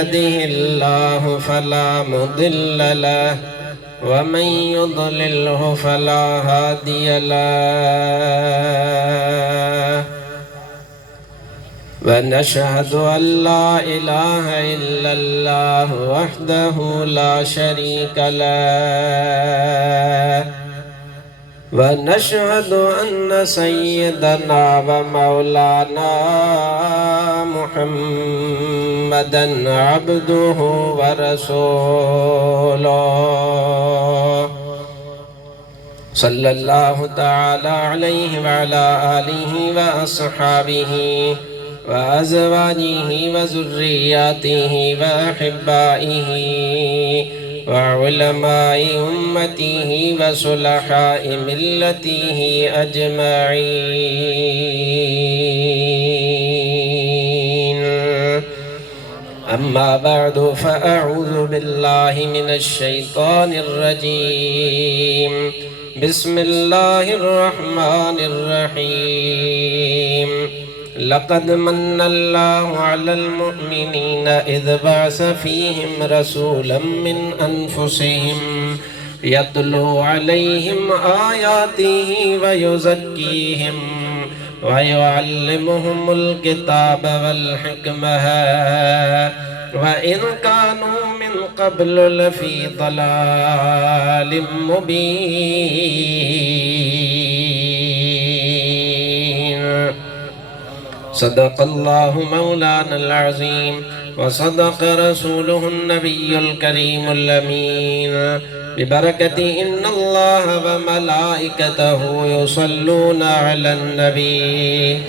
يهده الله فلا مضل له ومن يضلله فلا هادي له ونشهد أن لا إله إلا الله وحده لا شريك له ونشهد أن سيدنا ومولانا محمدا عبده ورسوله صلى الله تعالى عليه وعلى آله وأصحابه وأزواجه وذرياته وأحبائه وعلماء أمته وصلحاء ملته أجمعين. أما بعد فأعوذ بالله من الشيطان الرجيم. بسم الله الرحمن الرحيم. لقد من الله على المؤمنين إذ بعث فيهم رسولا من أنفسهم يتلو عليهم آياته ويزكيهم ويعلمهم الكتاب والحكمة وإن كانوا من قبل لفي ضلال مبين. صدق الله مولانا العظيم وصدق رسوله النبي الكريم الأمين. ببركة إن الله وملائكته يصلون على النبي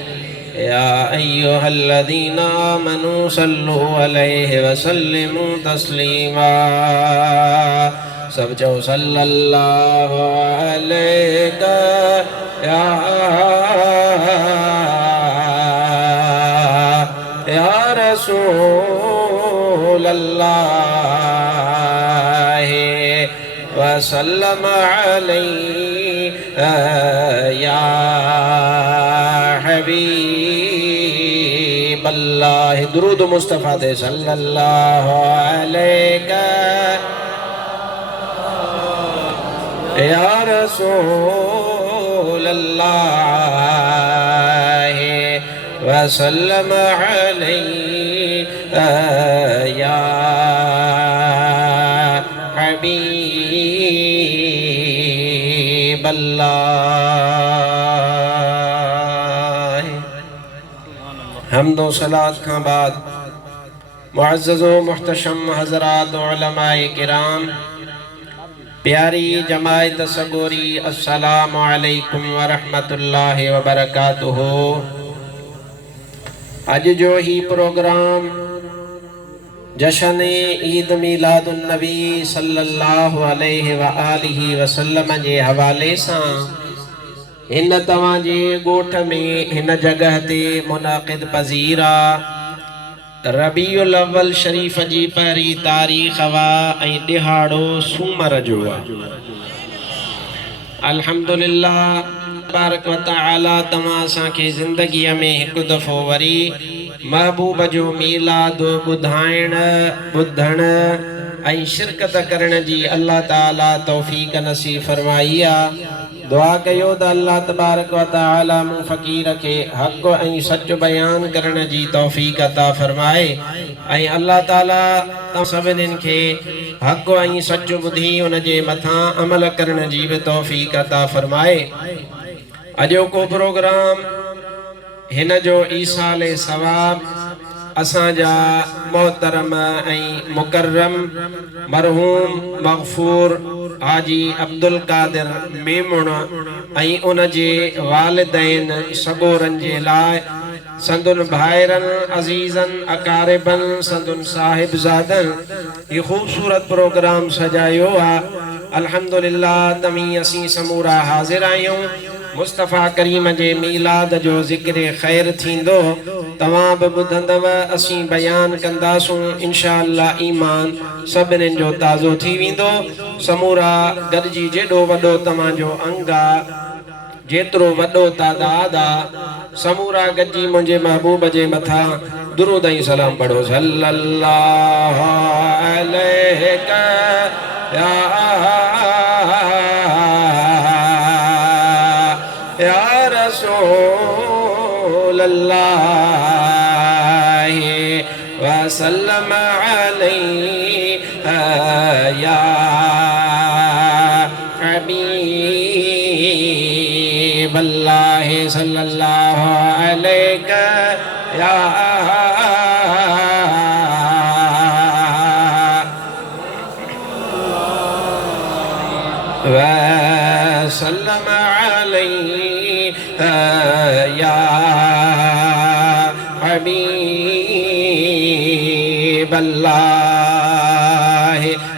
يا أيها الذين آمنوا صلوا عليه وسلموا تسليما. سبجو صلى الله عليك يا رسول الله وسلم عليه يا حبيب الله. درود مصطفى صلى الله عليك يا رسول الله وسلم عليه يا حبيب الله. حمد و صلاة کے بعد معزز و محتشم حضرات علماء کرام प्यारी जमायत सगोरी अस्सलामु अलैकुम वरहमतुल्लाहि वबरकातुहू। अज जो ही प्रोग्राम जश्न ईद मिलादुन नबी सल्लल्लाहु अलैहि व आलिहि वसल्लम जे हवाले सां इन तव्हां जे ॻोठ में हिन जगह ते मुनाक़िद पज़ीर आहे। रबीउल अव्वल शरीफ जी पहिरीं तारीख़ वा ऐं ॾिहाड़ो सूमर जो आहे। अल्हम्दुलिल्लाह तबारक व तआला तव्हां असांखे ज़िंदगीअ में हिकु दफ़ो वरी महबूब जो मीलाद ॿुधाइण ॿुधण ऐं शिरकत करण जी अल्लाह ताला तौफ़ीक़ नसीब फरमाई आहे। दुआ कयो त अल्लाह तबारक व तआला मूं फ़क़ीर खे हक़ ऐं सच बयान करण जी तौफ़ीक़ अता फरमाए ऐं अल्लाह ताला सभिनीनि खे हक़ ऐं सच ॿुधी उन जे मथां अमल करण जी बि तौफ़ीक़ अता फरमाए। अॼोको प्रोग्राम हिन जो ईसाले सवाब असांजा मोहतरम ऐं मुकर्रम मरहूम मग़फ़ूर हाजी अब्दुल कादिर मेमुण ऐं उन जे वालिदैन सगोरनि जे लाइ संदुन भाइरनि अज़ीज़नि अकारिबनि संदुन साहिबज़ादनि इहो ख़ूबसूरत प्रोग्राम सजायो आहे। अल्हम्दुलिल्लाह तव्हीं असीं समूरा हाज़िर आहियूं। मुस्तफ़ा करीम जे मीलाद जो ज़िक्र ख़ैर थींदो तव्हां बि ॿुधंदव असीं बयान कंदासूं। इंशाअल्लाह ईमान सभिनीनि जो ताज़ो थी वेंदो। समूरा गॾिजी जेॾो वॾो तव्हांजो अंग आहे जेतिरो वॾो तादाद आहे समूरा गॾिजी मुंहिंजे महबूब जे मथां दुरूद ऐं सलाम पढ़ो सल्लल्लाहु अलैका या रसूल अल्लाह वसल्लम अलैका या हबीब अल्लाह सल्लल्लाहु अलैका या वसल्लम अलैका या हबीब अल्लाह।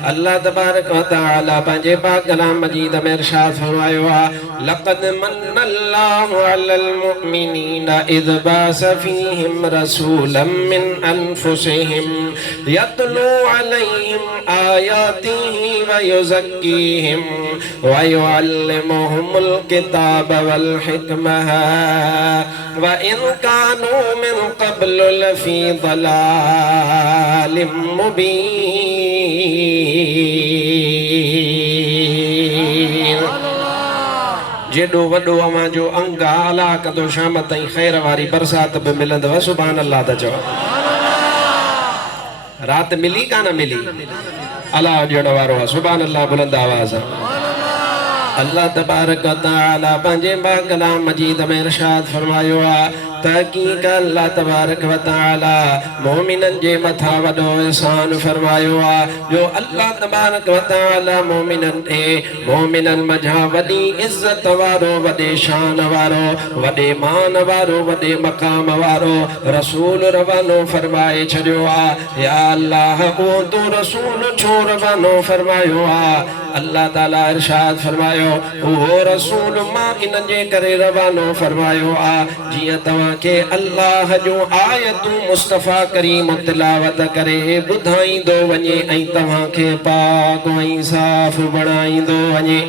अल्लाह तबारक व तआला पंहिंजे पाक कलाम मजीद में इरशाद फरमायो आहे लक़द मन्नल्लाहु अलल मुमिनीना इज़ बअस फ़ीहिम रसूलन मिन अनफुसिहिम यतलू अलैहिम आयातिही व युज़क्कीहिम व युअल्लिमुहुमुल किताब वल हिकमह व इन कानू मिन क़ब्लु लफ़ी ज़लालिम मुबीन। जेॾो वॾो अवां जो अंग अला कंदो शाम ताईं ख़ैर वारी बरसात बि मिलंदव सुभान अल्लाह त चओ। रात मिली कान मिली अला ॾियण वारो आहे सुभान अल्लाह बुलंद आवाज़। अल्लाह तबारक व तआला पंहिंजे पाक कलाम मजीद में इरशाद फरमायो आहे तहक़ीक़ अल्लाह तबारक व तआला मोमिनन जे मथा वॾो एहसान फरमायो आहे जो अल्लाह तबारक व तआला मोमिनन खे मोमिनन मझा वॾी इज़त वारो वॾे शान वारो वॾे मान वारो वॾे मक़ाम वारो रसूल रवानो फरमाए छॾियो आहे। या अल्लाह उहो तूं रसूल छो रवानो फरमायो आहे? अल्लाह ताला इरशाद फरमायो उहो रसूल मां इन जे करे रवानो फरमायो आहे जीअं तव्हांखे अल्लाह जो आयतूं मुस्तफ़ा करीम तिलावत करे ॿुधाईंदो वञे ऐं तव्हांखे पाक ऐं साफ़ बणाईंदो वञे।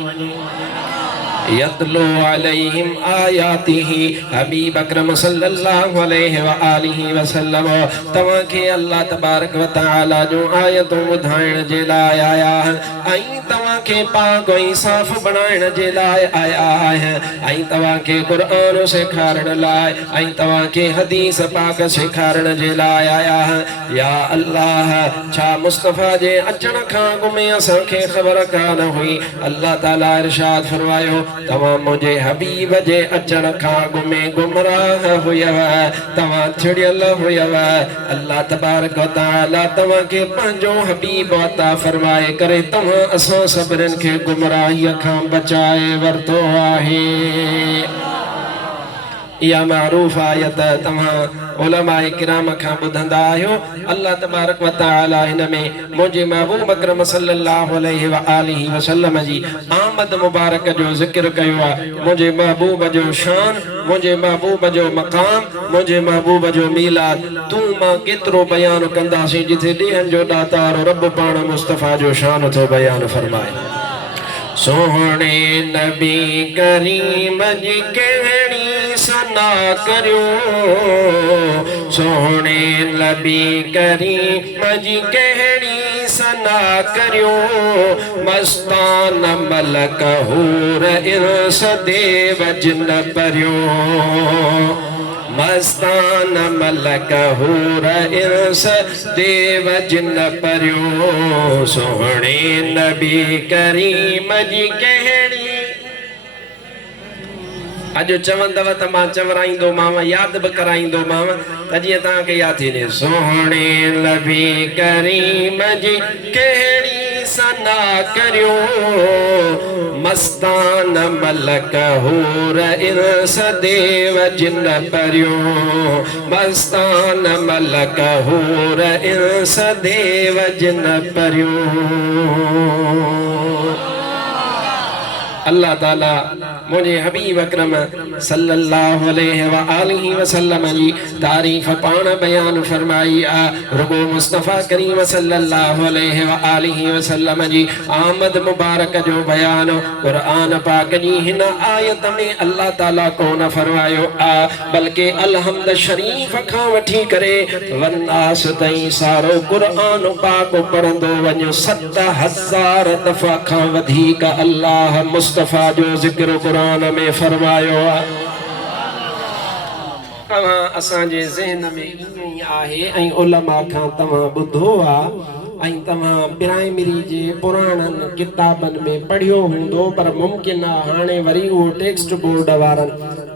यतलू अलैहिम आयातिही हबीब अकरम सल्लल्लाहु अलैहि व आलिहि वसल्लम तव्हांखे अल्लाह तबारक व तआला जो आयतूं ॿुधाइण जे लाइ आया ऐं तव्हांखे पाक ऐं साफ़ बणाइण जे लाइ आया ऐं तव्हांखे क़ुर्आन सेखारण लाइ ऐं तव्हांखे हदीस पाक सेखारण जे लाइ आया। या अल्लाह छा मुस्तफ़ा जे अचण खां अॻु में असांखे ख़बर कान हुई? अल्लाह ताला इरशाद फरमायो तव्हां मुंहिंजे हबीब जे अचण खां अॻु में गुमराह हुयव तव्हां छिड़ियल हुयव। अल्लाह तबारक व तआला तव्हांखे पंहिंजो हबीब अता फरमाए करे तव्हां असां सभिनीनि खे गुमराहीअ खां बचाए वरितो आहे। इहा मारूफ़ आयत तव्हां उलमाए किराम खां ॿुधंदा आहियो। अल्लाह तबारक व तआला हिन में मुंहिंजे महबूब अकरम सल्लल्लाहु अलैहि व आलिहि वसल्लम जी आमद मुबारक जो ज़िक्र कयो आहे। मुंहिंजे महबूब जो शान मुंहिंजे महबूब जो मक़ाम मुंहिंजे महबूब जो मीलाद तूं मां केतिरो बयानु कंदासीं जिथे ॾींहंनि जो ॾातार रब पाण मुस्तफ़ा जो शान थो बयानु फरमाए। सोहणे नबी करीम जी कहिड़ी सना करियो सोहणे नबी करीम जी कहिड़ी सना करियो मस्तान मलक हूर इर्स देव जिन परियो मस्तान मलक हूर इर्स देव जिन परियो सोहणे नबी करीम जी कहिड़ी अॼु चवंदव त मां चवराईंदोमांव यादि बि कराईंदोमांव त जीअं तव्हांखे यादि थींदे। सोहणे नबी करीम जी कहिड़ी सना करियो मस्तान मलक हूर इर्स देव जिन परियो मस्तान मलक हूर इर्स देव जिन परियो। अल्लाह ताला मुझे हबीब अकरम सल्लल्लाहु अलैहि व आलिहि वसल्लम जी तारीफ पाण बयान फरमाई आ। रुगो मुस्तफ़ा करीम सल्लल्लाहु अलैहि व आलिहि वसल्लम जी आमद मुबारक जो बयान कुरान पाक जी हिन आयत में अल्लाह ताला कोन फरमायो आ, बल्कि अलहम्द शरीफ खां वठी करे वन्नास ताईं सारो कुरान पाक पढ़ंदो वञो 7000 दफ़ा खां वधीक अल्लाह मुस्तफ़ा जो ज़िक्र कुरान में फरमायो आ। असांजे ज़हन में ईअं ई आहे ऐं उलमा खां तव्हां ॿुधो आहे ऐं तव्हां प्राइमरी जे पुराणनि किताबनि में पढ़ियो हूंदो, पर मुमकिन आहे हाणे वरी उहो टेक्स्ट बोर्ड वारनि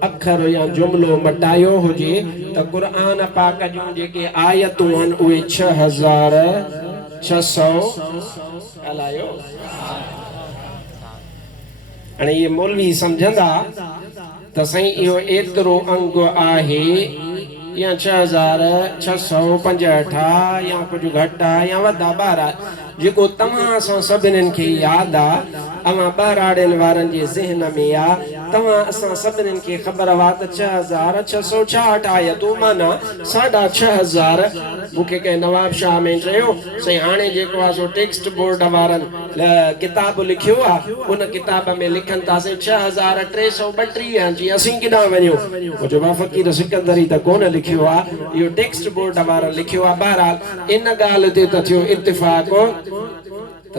अखर या जुमिलो मटायो हुजे त क़ुरान पाक जूं जेके आयतूं आहिनि उहे 6600 हलायो। हाणे ये मौलवी समझंदा त साईं इहो एतिरो अंग आहे या 6665 या कुछ घट आहे या वधा ॿार जेको तव्हां असां सभिनीनि खे यादि आहे, अवां ॿाराड़ियुनि वारनि जे ज़हन में आहे। तव्हां असां सभिनीनि खे ख़बर आहे त 6666 आयतूं माना 6500। मूंखे कंहिं नवाब शाह में चयो साईं हाणे जेको आहे सो टेक्स्ट बोर्ड वारनि किताब लिखियो आहे, उन किताब में लिखनि था साईं 6332 जी असीं केॾां वञूं। मुंहिंजो बा फ़कीर सिकंदरी त कोन लिखियो आहे, इहो टेक्स्ट बोर्ड वारनि लिखियो आहे। बहरहाल इन ॻाल्हि ते त थियो इत्तिफ़ाक़ त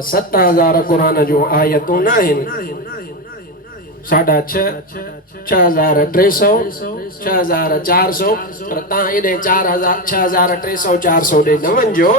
7000 क़ुरान जूं आयतूं न आहिनि। 6300 6400 पर तव्हां एॾे 6300 400 ॾे न वञिजो,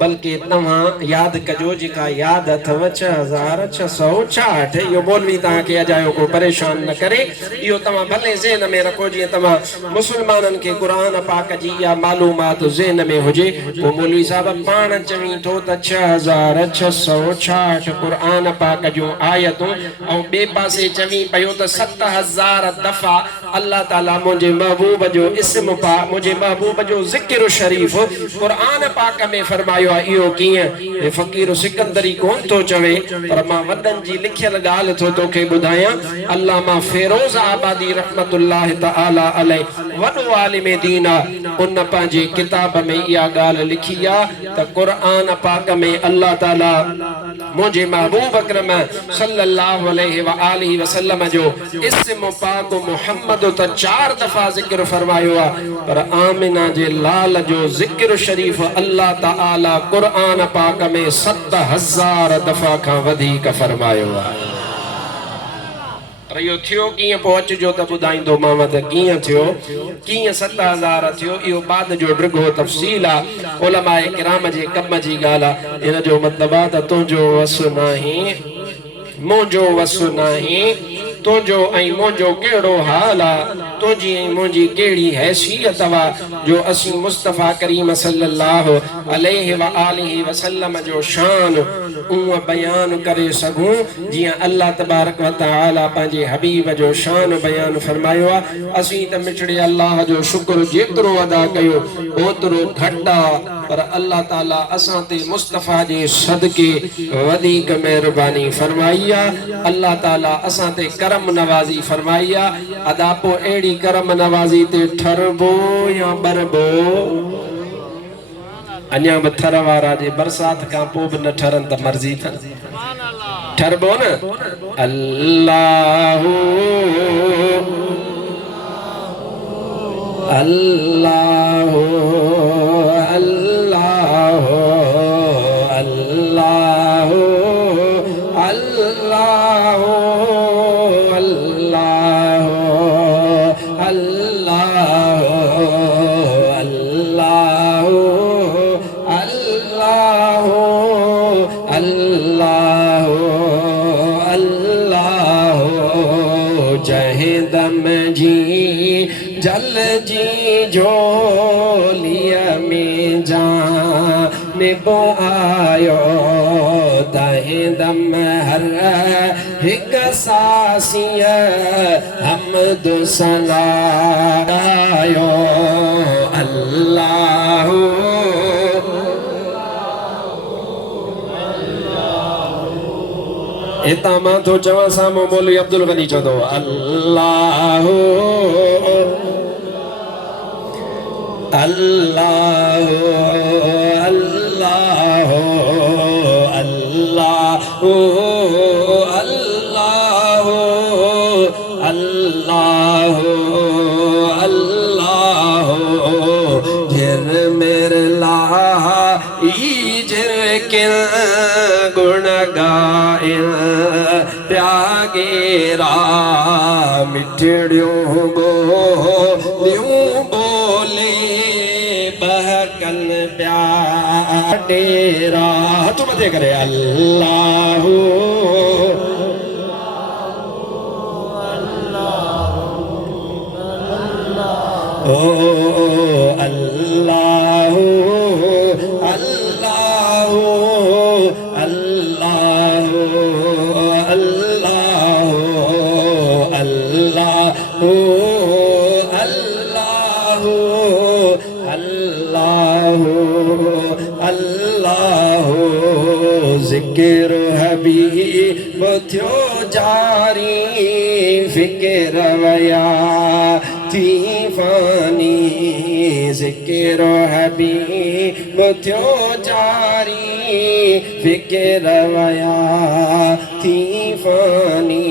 बल्कि तव्हां यादि कजो जेका यादि अथव 6666। इहो मौलवी तव्हांखे अजायो को परेशान न करे, इहो तव्हां भले ज़हन में रखो। जीअं तव्हां मुस्लमाननि खे क़ुरान पाक जी इहा मालूमात ज़हन में हुजे, पोइ मौलवी साहब पाण चवी थो त 6666 क़ुरान पाक जूं आयतूं, ऐं ॿिए पासे चवी पियो त 7000 दफ़ा अल्लाह ताला मुंहिंजे महबूब जो इस्म पाक, मुंहिंजे महबूब जो ज़िक्र शरीफ़ क़ुरान पाक में फरमायो आहे। इहो कीअं? हे फ़कीर सिकंदरी कोन थो चवे, पर मां वॾनि जी लिखियल ॻाल्हि थो तोखे ॿुधायां। अल्लामा फ़िरोज़ आबादी रहमतुल्लाह तआला अलैह वॾो आलिम दीन आहे, उन पंहिंजे किताब में इहा ॻाल्हि लिखी आहे त क़ुरान पाक में अल्लाह ताला मुंहिंजे महबूब अकरम सल्लल्लाहु अलैहि व आलिहि वसल्लम जो इस्म पाक मुहम्मद त 4 दफ़ा ज़िक्र फरमायो आहे, पर आमिना जे लाल जो ज़िक्र शरीफ़ अल्लाह ताला क़ुरान पाक में 7000 दफ़ा खां वधीक फरमायो आहे। पर इहो थियो कीअं? पोइ अचिजो त ॿुधाईंदो मां त कीअं थियो, कीअं 7000 थियो। इहो बाद जो ड्रिगो तफ़सील आहे, उलमाए किराम जे कम जी ॻाल्हि आहे। इन जो मतिलबु आहे त तुंहिंजो वसु नाही, मुंहिंजो वसु नाही, तुंहिंजो ऐं मुंहिंजो कहिड़ो हाल आहे, तुंहिंजी ऐं मुंहिंजी कहिड़ी हैसियत आहे जो असीं मुस्तफ़ा करीम सल्लल्लाहु अलैहि व आलिहि वसल्लम जो शान उहो बयान करे सघूं जीअं अल्लाह तबारक व तआला पंहिंजे हबीब जो शान बयान फरमायो आहे। असीं त मिठड़े अल्लाह जो शुक्र जेतिरो अदा कयो ओतिरो घटि आहे, पर अल्लाह ताला असां ते मुस्तफ़ा जे सदके वधीक महिरबानी फरमाई आहे। अल्लाह ताला असां ते करम नवाज़ी फरमाई आहे। अदा पोइ अहिड़ी करम नवाज़ी ते ठरबो या बरबो? अञा बि थर वारा जे बरसात खां पोइ बि न ठरनि त मर्ज़ी अथनि, ठरबो न? अल्लाहु अल्लाहु अल्लाहु अल्लाहु अल्लाहु जल जी झोलिया में जानिब आयो, तहे दम हर हिक सासिया हमद सनायो। अल्लाह इता मां तो चवा सामो मौलवी अब्दुल गनी चंदो अल्लाह अल्लाह अल्लाह अल्लाह अल्लाह अल्लाह अल्लाह जिर मेरे ला जिर के गुण गाए प्यागेरा मिठड़ियों बोले बहकन प्यार डेरा तू मजे करे अल्लाह ओ अल्लाह अल्लाह अल्लाह अल्लाह अल्लाह अल्लाह अल्लाह अल्लाह ज़िक्र हबीब थियो जारी फिक्र वया थी फानी ज़िक्र हबीब थियो जारी फिक्र वया थी फानी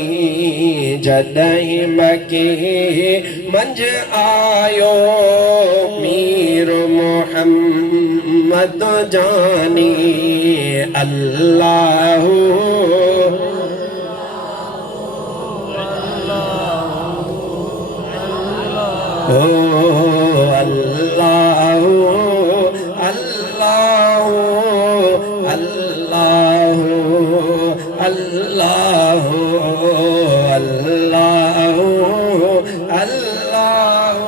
जॾहिं मके मंझ आयो मीर मोहम्मद जानी अल्लाह ओ अल्लाह अल्लाह अल्लाह अल्लाह अल्लाह अल्लाह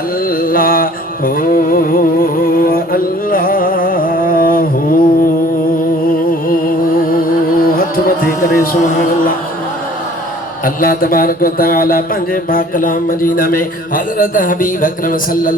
अल्लाह अल्लाह हथ मथे करे सुभान अल्लाह अल्लाह तबारक व तआला पंजे पाक कलाम मदीना में हज़रत हबीब अकरम सल्लल्लाहु